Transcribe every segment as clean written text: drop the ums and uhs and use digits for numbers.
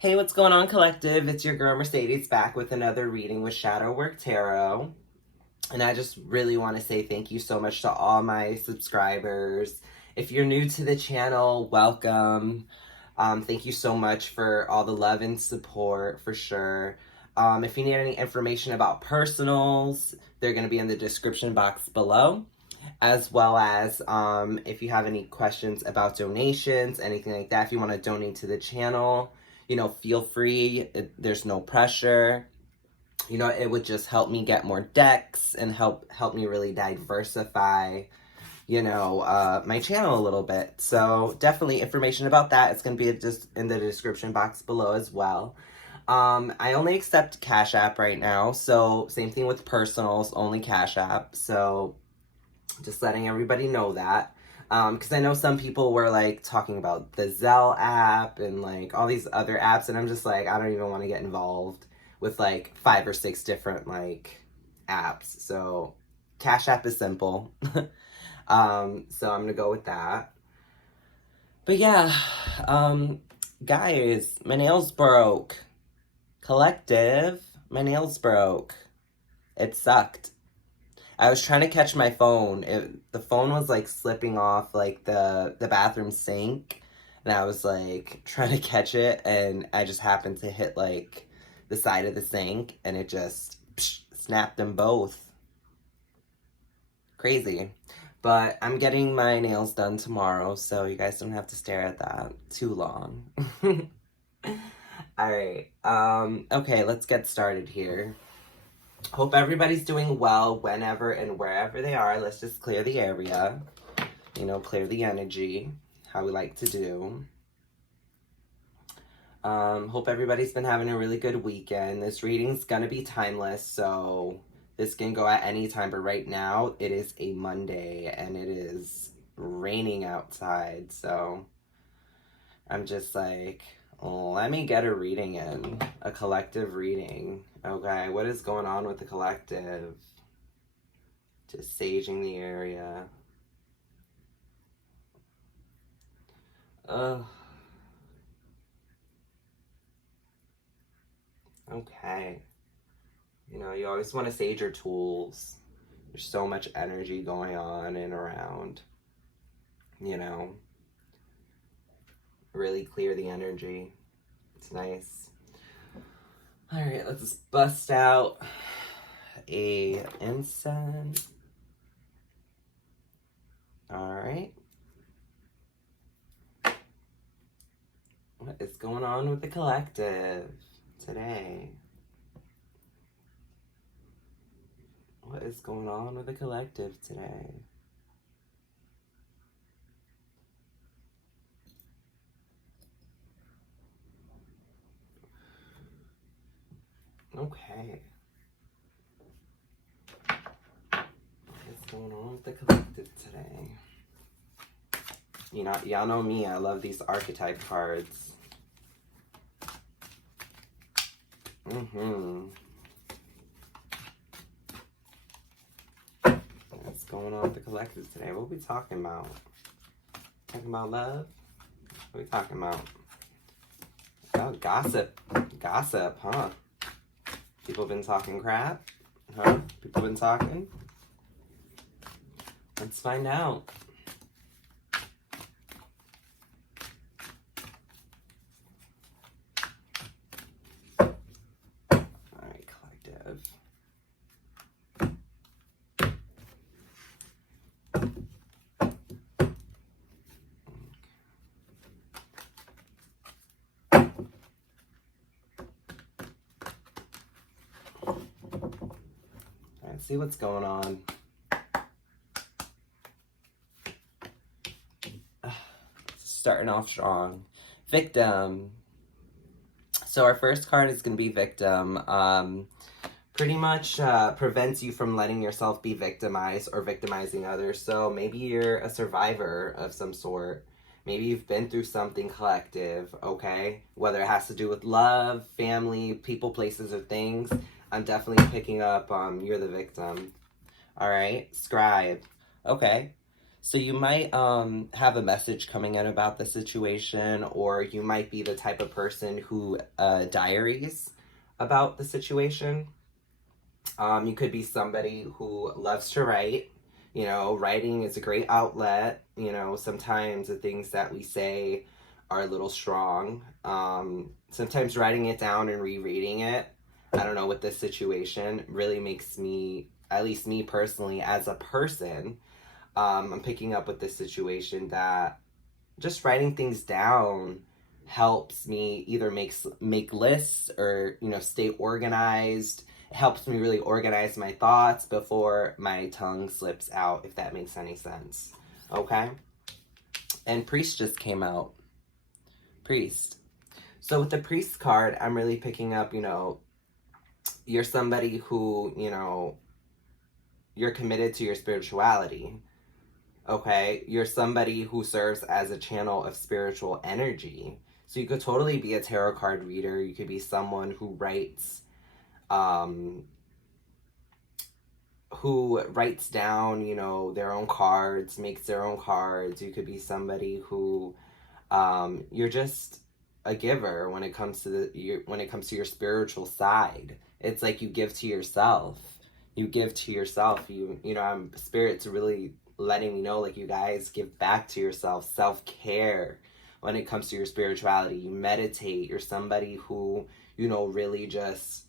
Hey, what's going on, collective? It's your girl Mercedes back with another reading with Shadowwrktarot. And I just really want to say thank you so much to all my subscribers. If you're new to the channel, welcome. Thank you so much for all the love and support, for sure. If you need any information about personals, they're going to be in the description box below. As well as if you have any questions about donations, anything like that, if you want to donate to the channel, feel free. There's no pressure. It would just help me get more decks and help me really diversify, my channel a little bit. So definitely information about that. It's going to be just in the description box below as well. I only accept Cash App right now. So same thing with personals, only Cash App. So just letting everybody know that. Because I know some people were like talking about the Zelle app and like all these other apps, and I'm just like, I don't even want to get involved with like 5 or 6 different like apps. So Cash App is simple. So I'm gonna go with that. But yeah, guys, my nails broke. Collective, my nails broke. It sucked. I was trying to catch my phone. The phone was like slipping off like the bathroom sink, and I was like trying to catch it, and I just happened to hit like the side of the sink, and it just snapped them both. Crazy. But I'm getting my nails done tomorrow, so you guys don't have to stare at that too long. Alright, okay, let's get started here. Hope everybody's doing well whenever and wherever they are. Let's just clear the area, clear the energy, how we like to do. Hope everybody's been having a really good weekend. This reading's gonna be timeless, so this can go at any time, but right now it is a Monday and it is raining outside, so I'm just like, let me get a reading in, a collective reading. Okay, what is going on with the collective? Just saging the area. Ugh. Okay. You always want to sage your tools. There's so much energy going on and around. Really clear the energy. It's nice. All right, let's bust out a incense. All right. What is going on with the collective today? What is going on with the collective today? Okay. What's going on with the collective today? Y'all know me. I love these archetype cards. What's going on with the collective today? What are we talking about? Talking about love? What are we talking about? Oh, gossip. Gossip, huh? People been talking crap? Huh? People been talking? Let's find out. Alright, collective. Alright, see what's going on. Starting off strong. Victim. So our first card is going to be victim. Pretty much prevents you from letting yourself be victimized or victimizing others. So maybe you're a survivor of some sort. Maybe you've been through something, collective, okay? Whether it has to do with love, family, people, places, or things. I'm definitely picking up you're the victim. All right, scribe. Okay. So you might have a message coming in about the situation, or you might be the type of person who diaries about the situation. You could be somebody who loves to write. You know, writing is a great outlet. You know, sometimes the things that we say are a little strong. Sometimes writing it down and rereading it, I don't know, with this situation really makes me, at least me personally, as a person, I'm picking up with this situation that just writing things down helps me either make lists or, you know, stay organized. It helps me really organize my thoughts before my tongue slips out, if that makes any sense. Okay? And Priest just came out. Priest. So with the Priest card, I'm really picking up, you know, you're somebody who, you know, you're committed to your spirituality. Okay? You're somebody who serves as a channel of spiritual energy. So you could totally be a tarot card reader. You could be someone who writes down, you know, their own cards, makes their own cards. You could be somebody who you're just a giver when it comes to your spiritual side. It's like you give to yourself. You give to yourself. You know, Spirit's really letting me know, like, you guys give back to yourself. Self-care when it comes to your spirituality. You meditate. You're somebody who, you know, really just,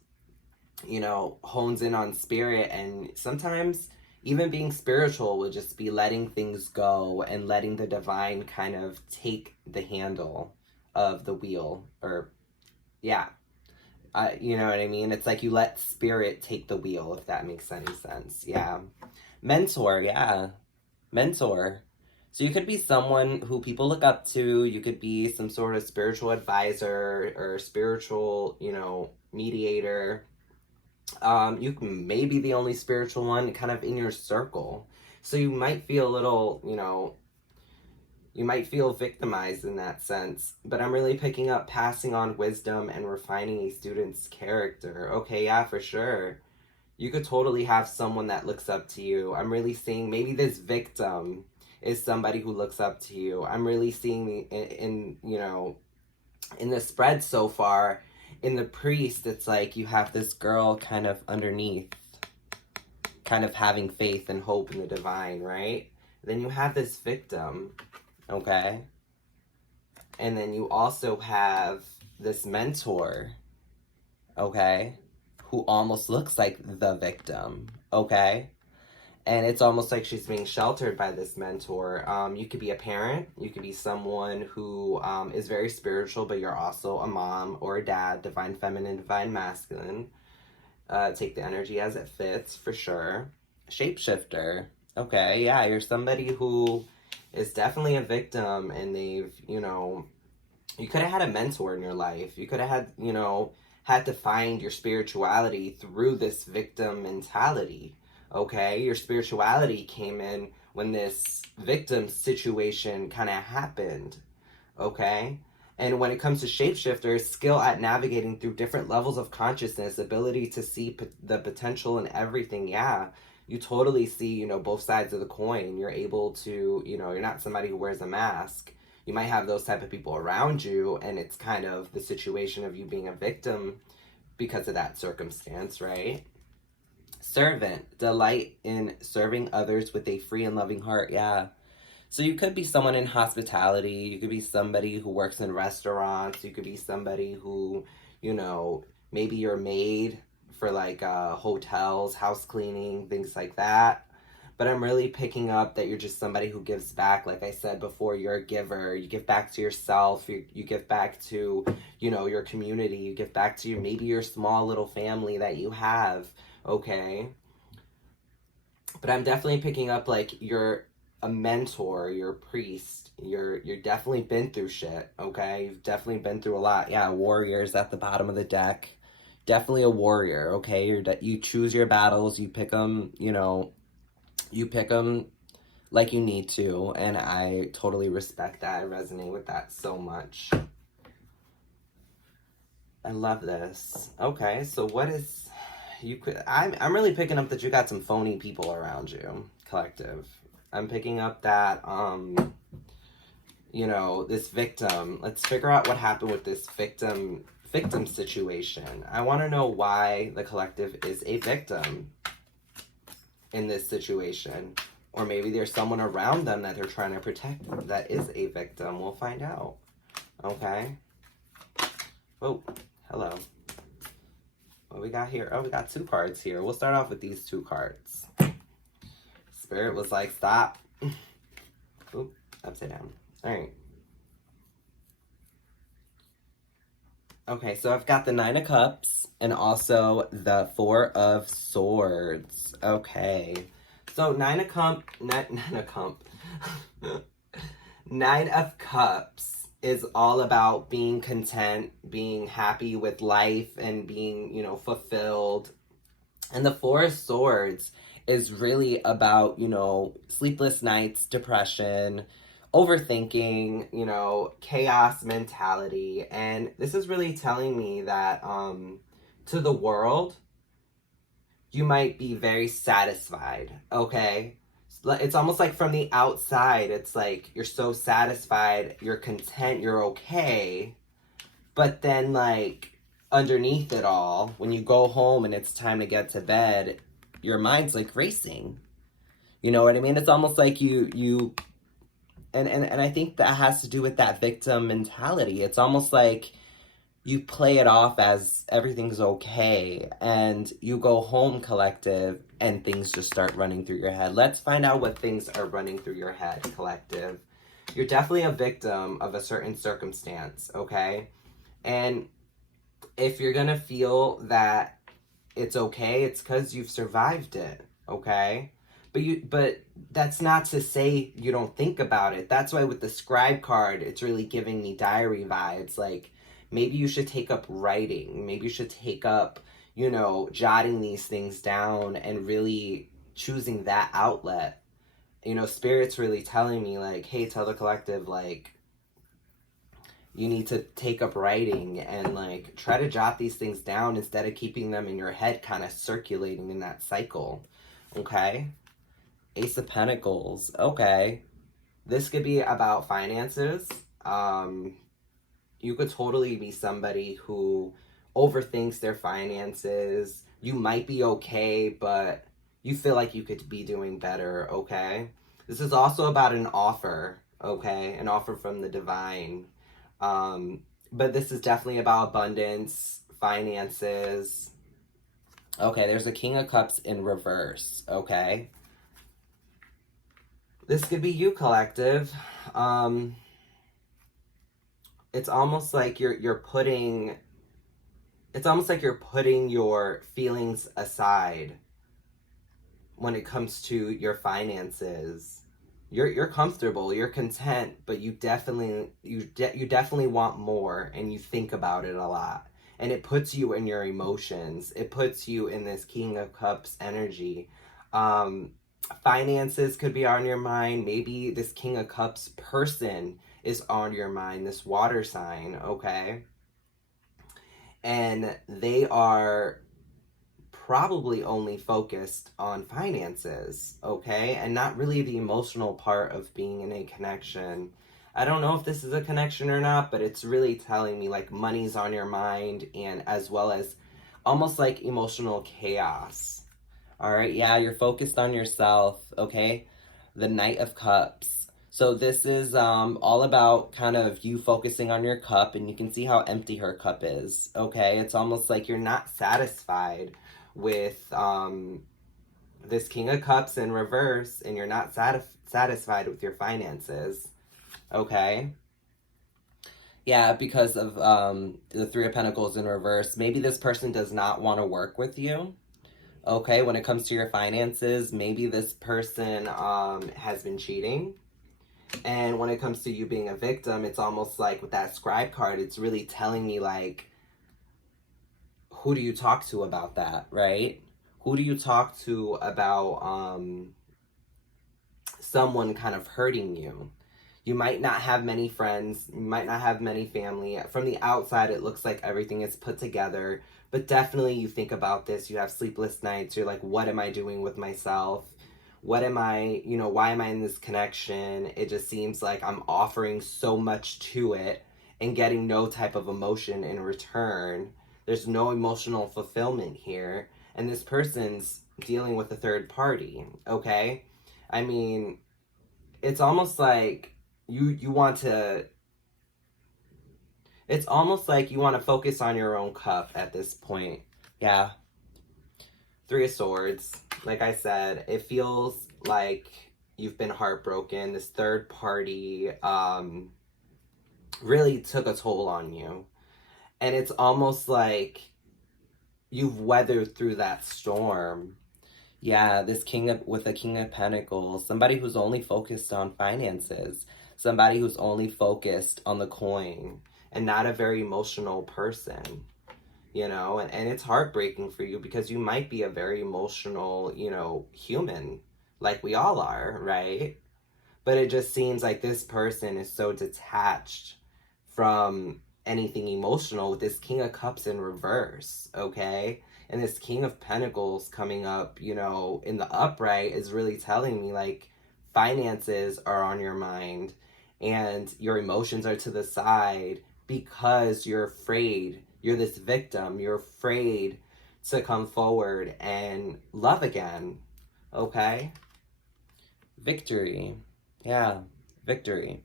you know, hones in on spirit. And sometimes even being spiritual would just be letting things go and letting the divine kind of take the handle of the wheel. Or, yeah. You know what I mean? It's like you let spirit take the wheel, if that makes any sense. Yeah. Mentor, yeah. Mentor. So you could be someone who people look up to. You could be some sort of spiritual advisor or spiritual, you know, mediator. You may be the only spiritual one kind of in your circle. So you might feel a little, you know, you might feel victimized in that sense. But I'm really picking up passing on wisdom and refining a student's character. Okay, yeah, for sure. You could totally have someone that looks up to you. I'm really seeing maybe this victim is somebody who looks up to you. I'm really seeing in you know, in the spread so far, in the Priest, it's like you have this girl kind of underneath, kind of having faith and hope in the divine, right? Then you have this victim, okay? And then you also have this mentor, okay? Who almost looks like the victim, okay? And it's almost like she's being sheltered by this mentor. You could be a parent. You could be someone who is very spiritual, but you're also a mom or a dad, divine feminine, divine masculine. Take the energy as it fits, for sure. Shapeshifter. Okay, yeah, you're somebody who is definitely a victim, and they've, you know, you could have had a mentor in your life. You could have had, you know, had to find your spirituality through this victim mentality. Okay, your spirituality came in when this victim situation kind of happened. Okay, and when it comes to shapeshifters, skill at navigating through different levels of consciousness, ability to see the potential in everything. Yeah, you totally see, you know, both sides of the coin. You're able to, you know, you're not somebody who wears a mask. You might have those type of people around you, and it's kind of the situation of you being a victim because of that circumstance, right? Servant, delight in serving others with a free and loving heart. Yeah. So you could be someone in hospitality. You could be somebody who works in restaurants. You could be somebody who, you know, maybe you're a maid for like hotels, house cleaning, things like that. But I'm really picking up that you're just somebody who gives back. Like I said before, you're a giver. You give back to yourself. You give back to, you know, your community. You give back to maybe your small little family that you have. Okay. But I'm definitely picking up like you're a mentor, you're a priest. You're definitely been through shit. Okay. You've definitely been through a lot. Yeah. Warriors at the bottom of the deck. Definitely a warrior. Okay. You choose your battles. You pick them, you know. You pick them like you need to, and I totally respect that. I resonate with that so much. I love this. Okay, so what is I'm really picking up that you got some phony people around you, collective. I'm picking up that, you know, this victim. Let's figure out what happened with this victim situation. I want to know why the collective is a victim in this situation. Or maybe there's someone around them that they're trying to protect that is a victim. We'll find out. Okay. Oh, hello. What we got here? Oh, we got two cards here. We'll start off with these two cards. Spirit was like, stop. Oop, upside down. All right. Okay, so I've got the Nine of Cups and also the Four of Swords. Okay. So Nine of Cups is all about being content, being happy with life, and being, you know, fulfilled. And the Four of Swords is really about, you know, sleepless nights, depression, overthinking, you know, chaos mentality. And this is really telling me that to the world, you might be very satisfied, okay? It's almost like from the outside, it's like you're so satisfied, you're content, you're okay. But then, like, underneath it all, when you go home and it's time to get to bed, your mind's like racing. You know what I mean? It's almost like and I think that has to do with that victim mentality. It's almost like you play it off as everything's okay, and you go home, collective, and things just start running through your head. Let's find out what things are running through your head, collective. You're definitely a victim of a certain circumstance, okay? And if you're gonna feel that it's okay, it's because you've survived it, okay? But that's not to say you don't think about it. That's why with the scribe card, it's really giving me diary vibes. Like, maybe you should take up writing. Maybe you should take up, you know, jotting these things down and really choosing that outlet. You know, Spirit's really telling me, like, hey, tell the collective, like, you need to take up writing and, like, try to jot these things down instead of keeping them in your head, kind of circulating in that cycle. Okay? Ace of Pentacles. Okay. This could be about finances. You could totally be somebody who overthinks their finances. You might be okay, but you feel like you could be doing better, okay? This is also about an offer, okay? An offer from the divine. But this is definitely about abundance, finances. Okay, there's a King of Cups in reverse, okay? This could be you, collective. It's almost like you're putting your feelings aside when it comes to your finances. You're comfortable, you're content, but you definitely want more, and you think about it a lot. And it puts you in your emotions. It puts you in this King of Cups energy. Finances could be on your mind. Maybe this King of Cups person is on your mind, this water sign, okay? And they are probably only focused on finances, okay? And not really the emotional part of being in a connection. I don't know if this is a connection or not, but it's really telling me, like, money's on your mind, and as well as almost like emotional chaos. All right, yeah, you're focused on yourself, okay? The Knight of Cups. So this is all about kind of you focusing on your cup, and you can see how empty her cup is, okay? It's almost like you're not satisfied with this King of Cups in reverse, and you're not satisfied with your finances, okay? Yeah, because of the Three of Pentacles in reverse. Maybe this person does not want to work with you. Okay, when it comes to your finances, maybe this person has been cheating. And when it comes to you being a victim, it's almost like with that scribe card, it's really telling me, like, who do you talk to about that, right? Who do you talk to about someone kind of hurting you? You might not have many friends. You might not have many family. From the outside, it looks like everything is put together. But definitely you think about this. You have sleepless nights. You're like, what am I doing with myself? What am I, why am I in this connection? It just seems like I'm offering so much to it and getting no type of emotion in return. There's no emotional fulfillment here. And this person's dealing with a third party, okay? I mean, it's almost like you want to it's almost like you want to focus on your own cup at this point. Yeah. Three of Swords. Like I said, it feels like you've been heartbroken. This third party really took a toll on you. And it's almost like you've weathered through that storm. Yeah, this with the King of Pentacles, somebody who's only focused on finances, somebody who's only focused on the coin, and not a very emotional person, and it's heartbreaking for you because you might be a very emotional, human, like we all are, right? But it just seems like this person is so detached from anything emotional with this King of Cups in reverse, okay? And this King of Pentacles coming up, in the upright is really telling me, like, finances are on your mind and your emotions are to the side because you're afraid. You're this victim. You're afraid to come forward and love again, okay? Victory. Yeah, victory.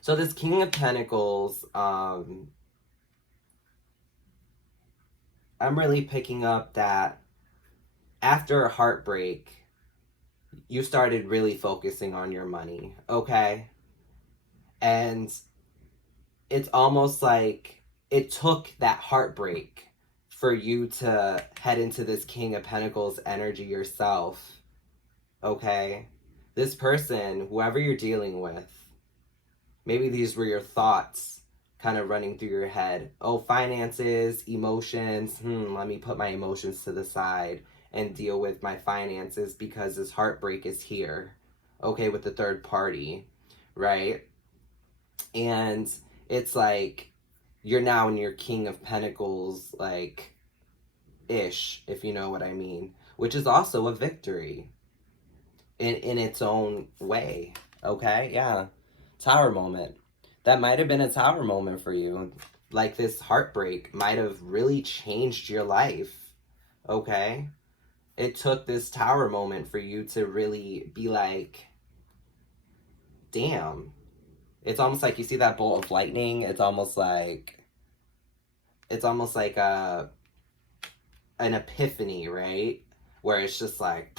So this King of Pentacles, I'm really picking up that after a heartbreak, you started really focusing on your money, okay? And it's almost like it took that heartbreak for you to head into this King of Pentacles energy yourself, okay? This person, whoever you're dealing with, maybe these were your thoughts kind of running through your head. Oh, finances, emotions, let me put my emotions to the side and deal with my finances because this heartbreak is here, okay, with the third party, right? And it's like you're now in your King of Pentacles, like, ish, if you know what I mean, which is also a victory in its own way, okay? Yeah. Tower moment. That might have been a tower moment for you. Like, this heartbreak might have really changed your life, okay? It took this tower moment for you to really be like, damn. It's almost like you see that bolt of lightning. It's almost like an epiphany, right? Where it's just like,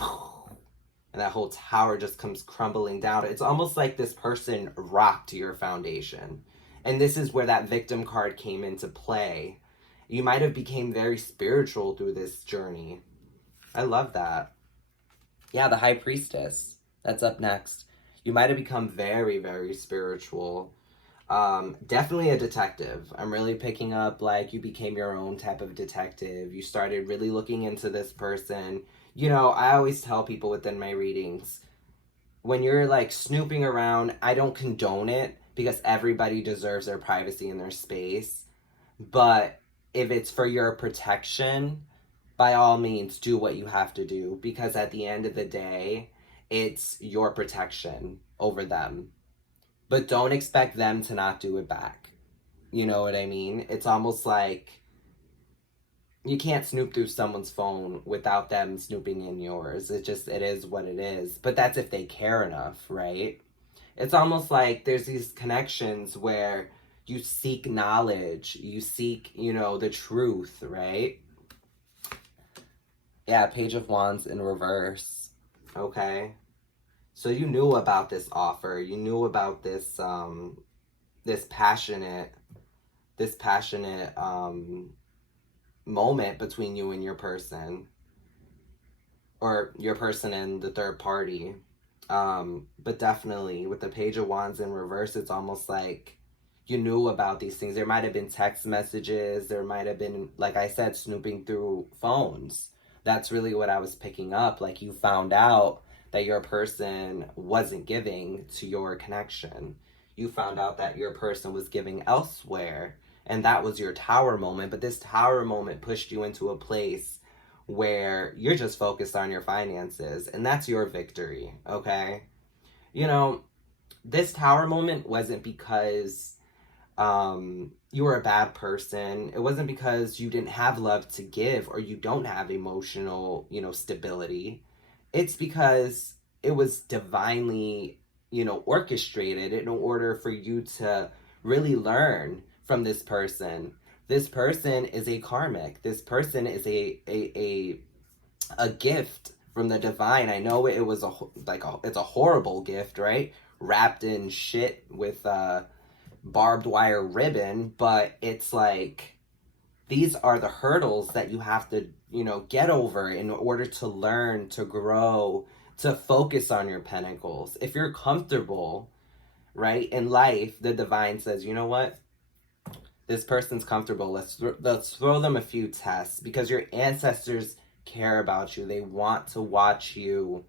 and that whole tower just comes crumbling down. It's almost like this person rocked your foundation. And this is where that victim card came into play. You might have became very spiritual through this journey. I love that. Yeah, the High Priestess. That's up next. You might have become very, very spiritual. Definitely a detective. I'm really picking up, like, you became your own type of detective. You started really looking into this person. I always tell people within my readings, when you're, like, snooping around, I don't condone it because everybody deserves their privacy and their space. But if it's for your protection, by all means, do what you have to do, because at the end of the day, it's your protection over them. But don't expect them to not do it back. You know what I mean? It's almost like you can't snoop through someone's phone without them snooping in yours. It is what it is. But that's if they care enough, right? It's almost like there's these connections where you seek knowledge, you seek, the truth, right? Yeah, Page of Wands in reverse. Okay. So you knew about this offer. You knew about this this passionate moment between you and your person, or your person and the third party. But definitely with the Page of Wands in reverse, it's almost like you knew about these things. There might have been text messages. There might have been, like I said, snooping through phones. That's really what I was picking up. Like, you found out that your person wasn't giving to your connection. You found out that your person was giving elsewhere. And that was your tower moment. But this tower moment pushed you into a place where you're just focused on your finances, and that's your victory, okay? You know, this Tower moment wasn't because you were a bad person. It wasn't because you didn't have love to give or you don't have emotional, stability. It's because it was divinely, orchestrated in order for you to really learn from this person. This person is a karmic. This person is a gift from the divine. I know it was it's a horrible gift, right? Wrapped in shit with barbed wire ribbon, but it's like these are the hurdles that you have to, get over in order to learn, to grow, to focus on your pentacles. If you're comfortable, right, in life, the divine says, you know what? This person's comfortable. Let's throw them a few tests because your ancestors care about you. They want to watch you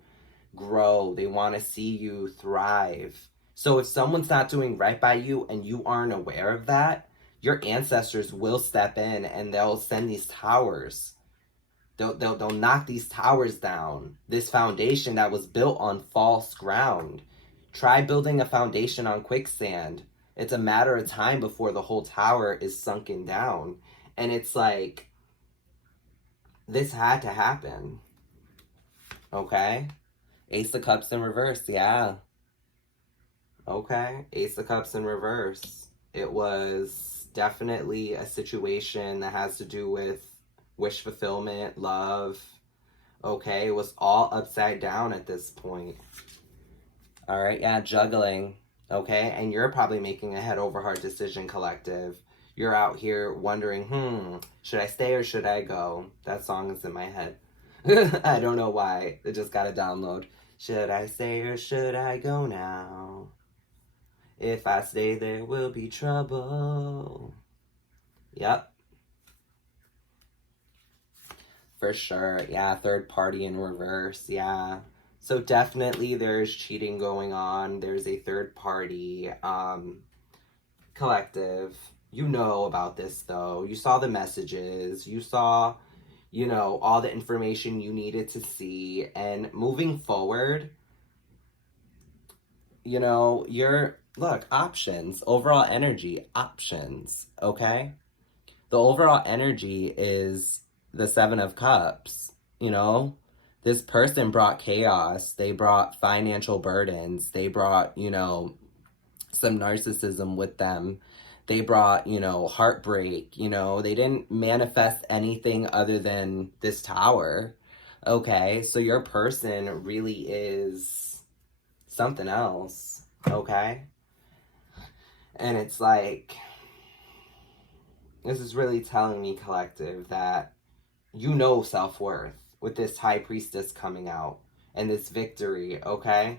grow. They want to see you thrive. So if someone's not doing right by you and you aren't aware of that, your ancestors will step in and they'll send these towers. They'll knock these towers down. This foundation that was built on false ground. Try building a foundation on quicksand. It's a matter of time before the whole tower is sunken down. And it's like, this had to happen. Okay? Ace of Cups in reverse, yeah. Okay, Ace of Cups in reverse. It was definitely a situation that has to do with wish fulfillment, love. Okay, it was all upside down at this point. All right, yeah, juggling. Okay, and you're probably making a head over heart decision, collective. You're out here wondering, should I stay or should I go? That song is in my head. I don't know why. It just got a download. Should I stay or should I go now? If I stay, there will be trouble. Yep. For sure. Yeah, third party in reverse. Yeah. So definitely there's cheating going on. There's a third party collective. You know about this though. You saw the messages. You saw, all the information you needed to see. And moving forward, look, options, overall energy, options, okay? The overall energy is the Seven of Cups, This person brought chaos. They brought financial burdens. They brought, some narcissism with them. They brought, heartbreak, They didn't manifest anything other than this tower, okay? So your person really is something else, okay? And it's like, this is really telling me, collective, that you know self-worth with this High Priestess coming out and this victory, okay?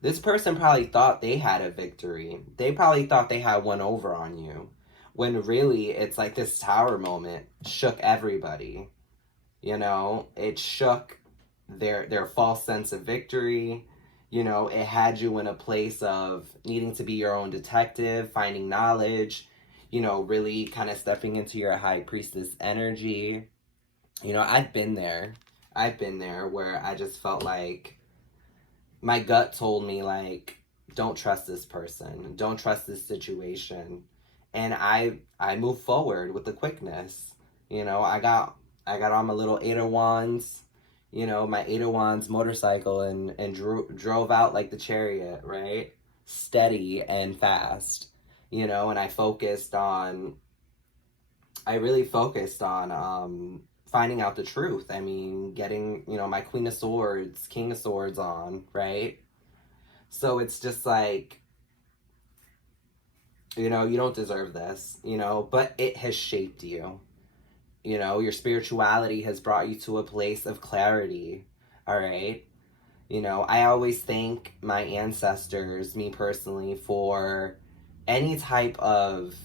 This person probably thought they had a victory. They probably thought they had one over on you. When really, it's like this tower moment shook everybody. It shook their false sense of victory. It had you in a place of needing to be your own detective, finding knowledge, really kind of stepping into your High Priestess energy. I've been there. I've been there where I just felt like my gut told me, like, don't trust this person. Don't trust this situation. And I moved forward with the quickness. I got on my little Eight of Wands, my Eight of Wands motorcycle and drove out like the chariot, right? Steady and fast, and I really focused on finding out the truth. I mean, getting, my Queen of Swords, King of Swords on, right? So it's just like, you don't deserve this, but it has shaped you. Your spirituality has brought you to a place of clarity, all right? I always thank my ancestors, me personally, for any type of,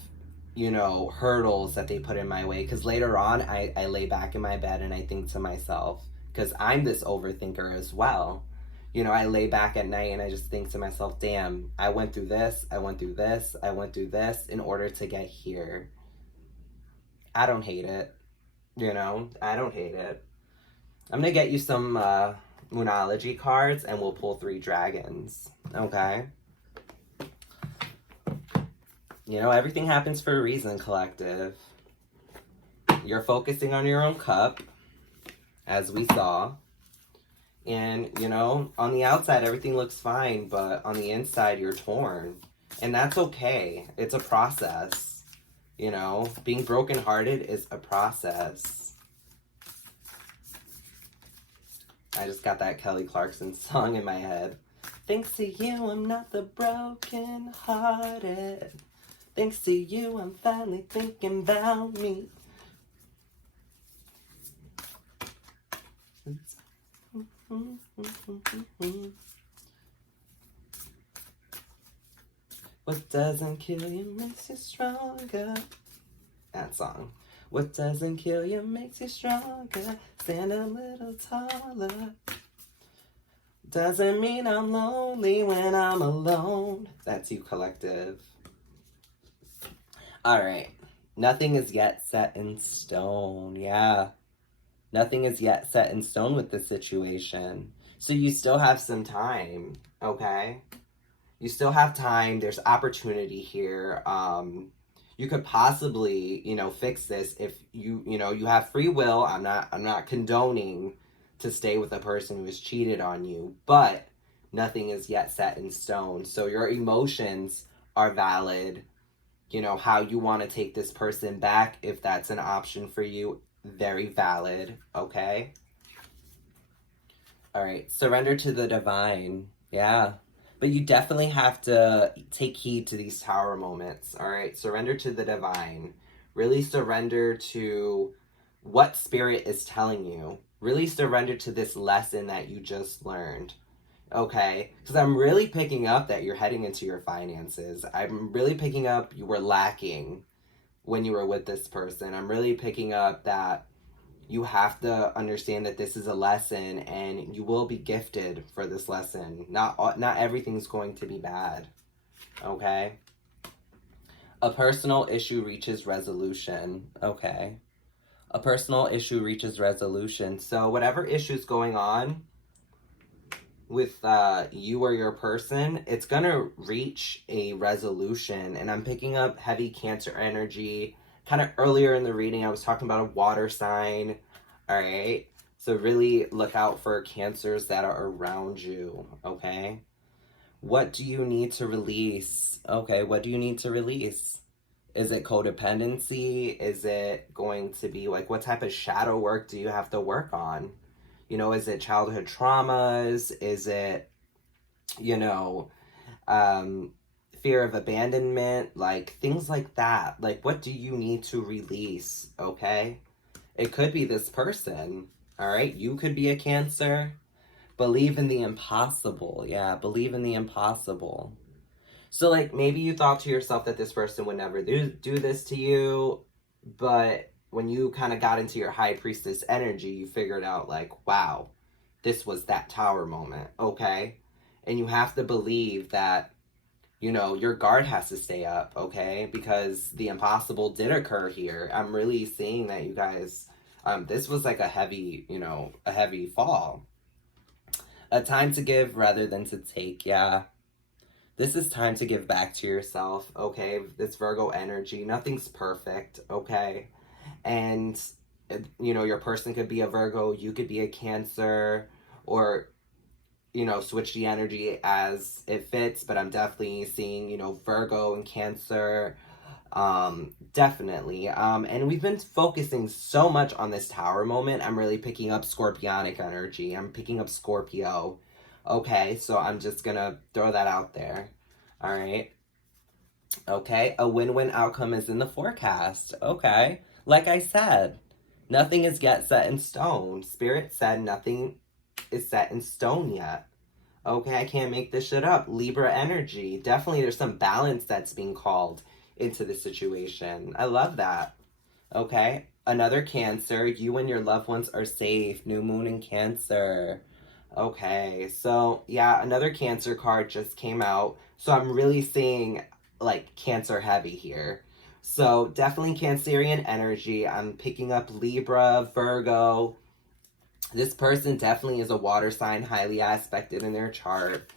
hurdles that they put in my way. Because later on, I lay back in my bed and I think to myself, because I'm this overthinker as well. I lay back at night and I just think to myself, damn, I went through this, I went through this, I went through this in order to get here. I don't hate it. I don't hate it. I'm going to get you some Moonology cards, and we'll pull 3 dragons. Okay? You know, everything happens for a reason, collective. You're focusing on your own cup, as we saw. And, you know, on the outside, everything looks fine, but on the inside, you're torn. And that's okay. It's a process. You know, being brokenhearted is a process. I just got that Kelly Clarkson song in my head. Thanks to you, I'm not the brokenhearted. Thanks to you, I'm finally thinking about me. What doesn't kill you makes you stronger. That song. What doesn't kill you makes you stronger. Stand a little taller. Doesn't mean I'm lonely when I'm alone. That's you, collective. Alright. Nothing is yet set in stone. Yeah. Nothing is yet set in stone with this situation. So you still have some time. Okay? You still have time. There's opportunity here. You could possibly, you know, fix this if you know, you have free will. I'm not condoning to stay with a person who has cheated on you, but nothing is yet set in stone. So your emotions are valid. You know, how you want to take this person back, if that's an option for you, very valid. Okay? All right. Surrender to the divine. Yeah. But you definitely have to take heed to these tower moments, all right? Surrender to the divine. Really surrender to what spirit is telling you. Really surrender to this lesson that you just learned, okay? Because I'm really picking up that you're heading into your finances. I'm really picking up you were lacking when you were with this person. I'm really picking up that you have to understand that this is a lesson, and you will be gifted for this lesson. Not everything's going to be bad, okay? A personal issue reaches resolution, okay? A personal issue reaches resolution. So whatever issue's going on with you or your person, it's going to reach a resolution. And I'm picking up heavy Cancer energy. Kind of earlier in the reading, I was talking about a water sign. All right. So really look out for Cancers that are around you. Okay. What do you need to release? Okay. What do you need to release? Is it codependency? Is it going to be like, what type of shadow work do you have to work on? You know, is it childhood traumas? Is it, you know, fear of abandonment? Like, things like that. Like, what do you need to release, okay? It could be this person, all right? You could be a Cancer. Believe in the impossible. Yeah, believe in the impossible. So, like, maybe you thought to yourself that this person would never do this to you, but when you kind of got into your High Priestess energy, you figured out, like, wow, this was that tower moment, okay? And you have to believe that, you know, your guard has to stay up, okay? Because the impossible did occur here. I'm really seeing that, you guys, this was like a heavy, you know, a heavy fall. A time to give rather than to take, yeah. This is time to give back to yourself, okay? This Virgo energy, nothing's perfect, okay? And, you know, your person could be a Virgo, you could be a Cancer, or, you know, switch the energy as it fits, but I'm definitely seeing, you know, Virgo and Cancer, definitely. And we've been focusing so much on this tower moment, I'm really picking up Scorpionic energy, I'm picking up Scorpio. Okay, so I'm just gonna throw that out there. All right. Okay, a win-win outcome is in the forecast. Okay, like I said, nothing is yet set in stone. Spirit said nothing is set in stone yet. Okay, I can't make this shit up. Libra energy. Definitely there's some balance that's being called into the situation. I love that. Okay, another Cancer. You and your loved ones are safe. New moon in Cancer. Okay, so yeah, another Cancer card just came out. So I'm really seeing like Cancer heavy here. So definitely Cancerian energy. I'm picking up Libra, Virgo, This person definitely is a water sign, highly aspected in their chart.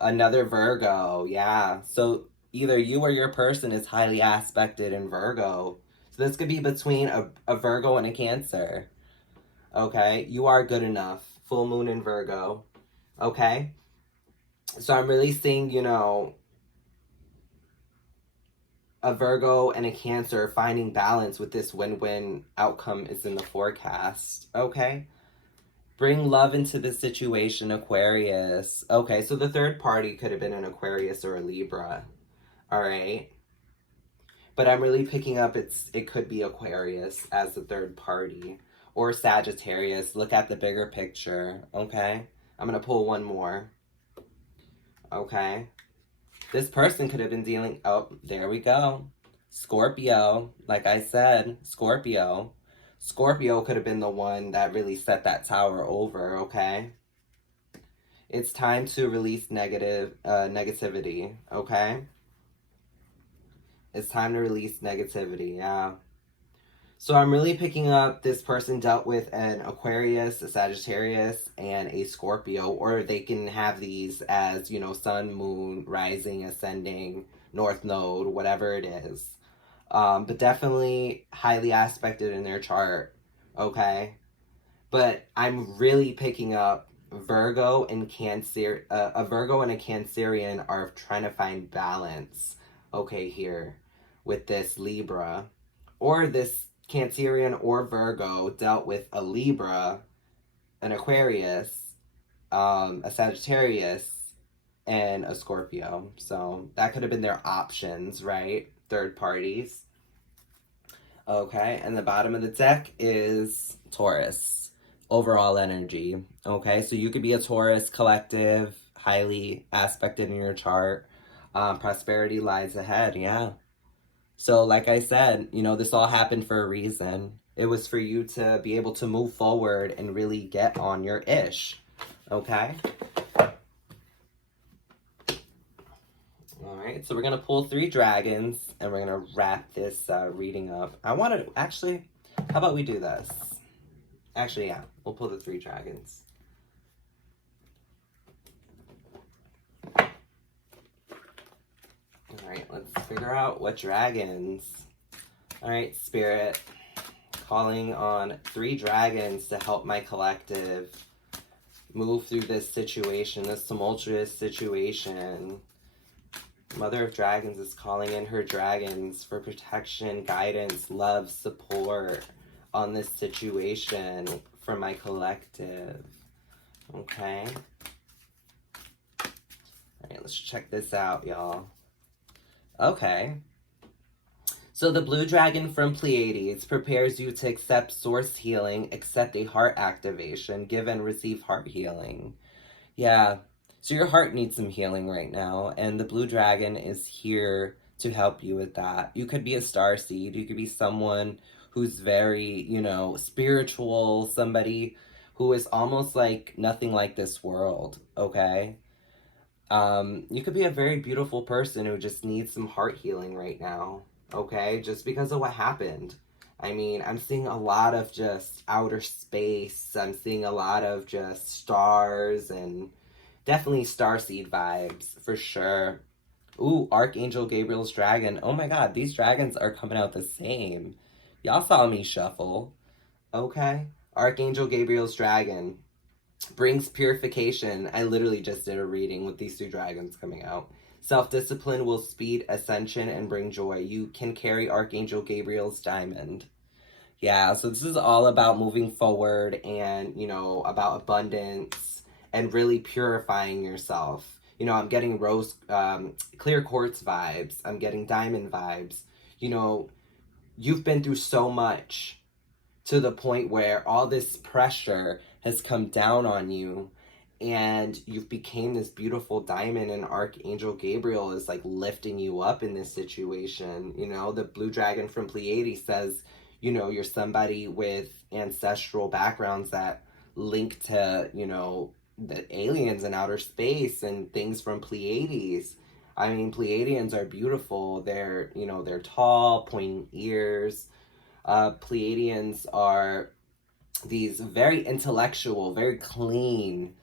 Another Virgo, yeah. So either you or your person is highly aspected in Virgo. So this could be between a Virgo and a Cancer. Okay? You are good enough. Full moon in Virgo. Okay? So I'm really seeing, you know, a Virgo and a Cancer finding balance with this win-win outcome is in the forecast. Okay? Bring love into the situation, Aquarius. Okay, so the third party could have been an Aquarius or a Libra. All right. But I'm really picking up it could be Aquarius as the third party or Sagittarius. Look at the bigger picture, okay? I'm going to pull one more. Okay. This person could have been dealing, oh, there we go. Scorpio, like I said, Scorpio. Scorpio could have been the one that really set that tower over, okay? It's time to release negativity, okay? It's time to release negativity, yeah. So I'm really picking up this person dealt with an Aquarius, a Sagittarius, and a Scorpio, or they can have these as, you know, sun, moon, rising, ascending, north node, whatever it is. But definitely highly aspected in their chart, okay? But I'm really picking up Virgo and Cancer, a Virgo and a Cancerian are trying to find balance, okay, here with this Libra. Or this Cancerian or Virgo dealt with a Libra, an Aquarius, a Sagittarius, and a Scorpio. So that could have been their options, right? Third parties. Okay, and the bottom of the deck is Taurus. Overall energy. Okay, so you could be a Taurus collective, highly aspected in your chart. Prosperity lies ahead, yeah. So, like I said, you know, this all happened for a reason. It was for you to be able to move forward and really get on your ish. Okay? Alright, so we're going to pull 3 dragons and we're going to wrap this reading up. I want to, actually, how about we do this? Actually, yeah, we'll pull the 3 dragons. Alright, let's figure out what dragons. Alright, Spirit. Calling on 3 dragons to help my collective move through this situation, this tumultuous situation. Mother of Dragons is calling in her dragons for protection, guidance, love, support on this situation for my collective. Okay? Alright, let's check this out, y'all. Okay. So the blue dragon from Pleiades prepares you to accept source healing, accept a heart activation, give and receive heart healing. Yeah, so your heart needs some healing right now, and the blue dragon is here to help you with that. You could be a starseed, you could be someone who's very, you know, spiritual, somebody who is almost like nothing like this world, okay? You could be a very beautiful person who just needs some heart healing right now. Okay, just because of what happened. I mean, I'm seeing a lot of just outer space. I'm seeing a lot of just stars and definitely starseed vibes for sure. Ooh, Archangel Gabriel's dragon. Oh my god, these dragons are coming out the same. Y'all saw me shuffle. Okay, Archangel Gabriel's dragon brings purification. I literally just did a reading with these 2 dragons coming out. Self-discipline will speed ascension and bring joy. You can carry Archangel Gabriel's diamond. Yeah, so this is all about moving forward and, you know, about abundance and really purifying yourself. You know, I'm getting clear quartz vibes. I'm getting diamond vibes. You know, you've been through so much to the point where all this pressure has come down on you and you've became this beautiful diamond, and Archangel Gabriel is like lifting you up in this situation. You know, the blue dragon from Pleiades says, you know, you're somebody with ancestral backgrounds that link to, you know, the aliens in outer space and things from Pleiades. I mean, Pleiadians are beautiful. They're, you know, they're tall, pointing ears. Pleiadians are these very intellectual, very clean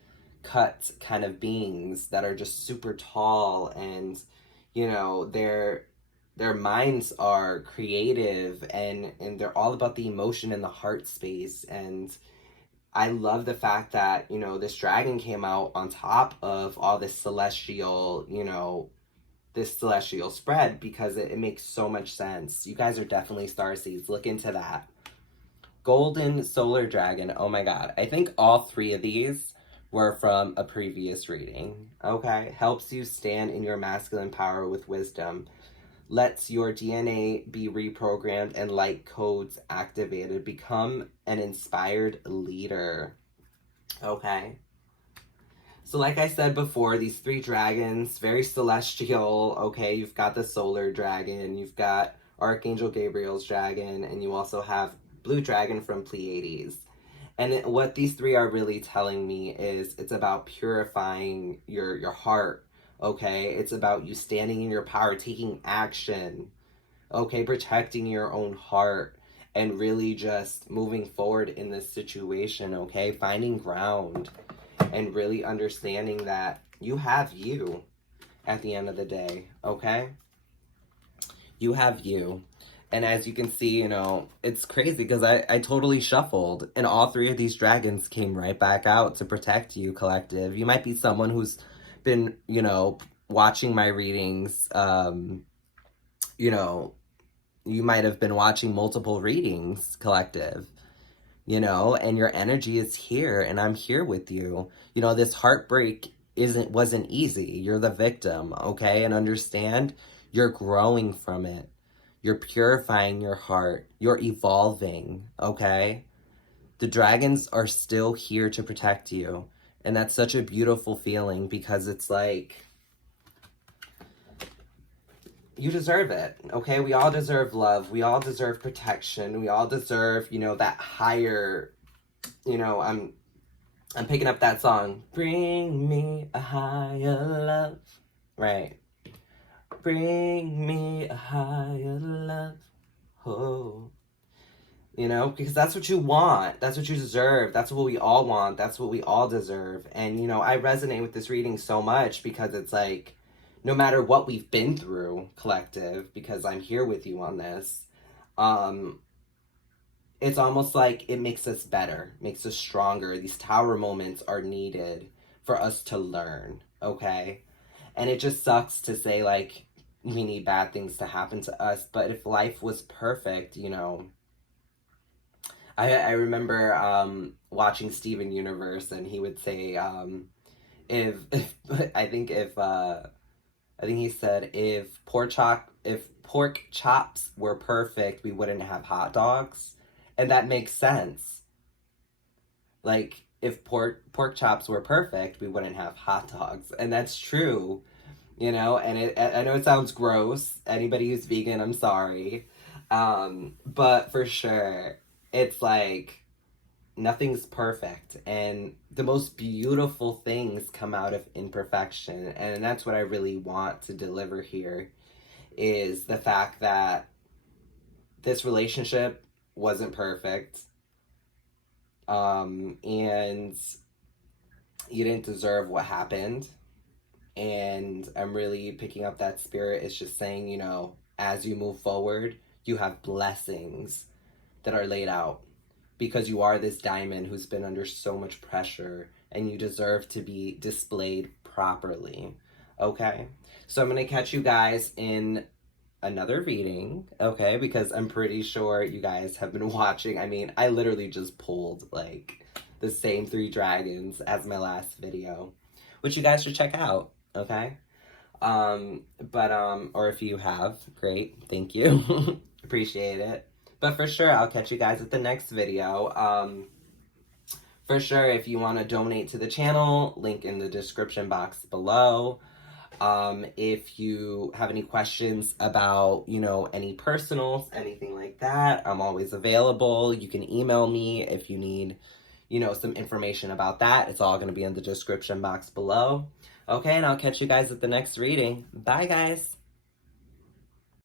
cut kind of beings that are just super tall, and you know, their minds are creative, and they're all about the emotion and the heart space. And I love the fact that, you know, this dragon came out on top of all this celestial, you know, this celestial spread, because it makes so much sense. You guys are definitely starseeds. Look into that. Golden Solar Dragon. Oh my god. I think all three of these were from a previous reading. Okay? Helps you stand in your masculine power with wisdom. Lets your DNA be reprogrammed and light codes activated. Become an inspired leader. Okay? So like I said before, these three dragons, very celestial. Okay? You've got the Solar Dragon. You've got Archangel Gabriel's dragon. And you also have Blue Dragon from Pleiades. And what these three are really telling me is it's about purifying your heart, okay? It's about you standing in your power, taking action, okay? Protecting your own heart, and really just moving forward in this situation, okay? Finding ground, and really understanding that you have you at the end of the day, okay? You have you. And as you can see, you know, it's crazy because I totally shuffled, and all three of these dragons came right back out to protect you, collective. You might be someone who's been, you know, watching my readings. You know, you might have been watching multiple readings, collective, you know, and your energy is here, and I'm here with you. You know, this heartbreak wasn't easy. You're the victim, okay? And understand, you're growing from it. You're purifying your heart. You're evolving, okay? The dragons are still here to protect you. And that's such a beautiful feeling, because it's like, you deserve it, okay? We all deserve love. We all deserve protection. We all deserve, you know, that higher, you know, I'm picking up that song. Bring me a higher love. Right. Bring me a higher love. Oh. You know, because that's what you want. That's what you deserve. That's what we all want. That's what we all deserve. And, you know, I resonate with this reading so much, because it's like, no matter what we've been through, collective, because I'm here with you on this, it's almost like it makes us better, makes us stronger. These tower moments are needed for us to learn, okay? And it just sucks to say, like, we need bad things to happen to us, but if life was perfect, you know, I remember watching Steven Universe, and he would say, if I think he said, if pork chops were perfect, we wouldn't have hot dogs. And that makes sense. Like, if pork chops were perfect, we wouldn't have hot dogs. And that's true, you know? And I know it sounds gross. Anybody who's vegan, I'm sorry. But for sure, it's like, nothing's perfect. And the most beautiful things come out of imperfection. And that's what I really want to deliver here, is the fact that this relationship wasn't perfect. And you didn't deserve what happened. And I'm really picking up that spirit. It's just saying, you know, as you move forward, you have blessings that are laid out, because you are this diamond who's been under so much pressure, and you deserve to be displayed properly, okay? So I'm going to catch you guys in another reading, okay? Because I'm pretty sure you guys have been watching. I mean, I literally just pulled, like, the same three dragons as my last video, which you guys should check out, okay? Or if you have, great, thank you. Appreciate it. But for sure, I'll catch you guys at the next video. For sure, if you want to donate to the channel, link in the description box below. If you have any questions about, you know, any personals, anything like that, I'm always available. You can email me if you need, you know, some information about that. It's all going to be in the description box below. Okay, and I'll catch you guys at the next reading. Bye, guys.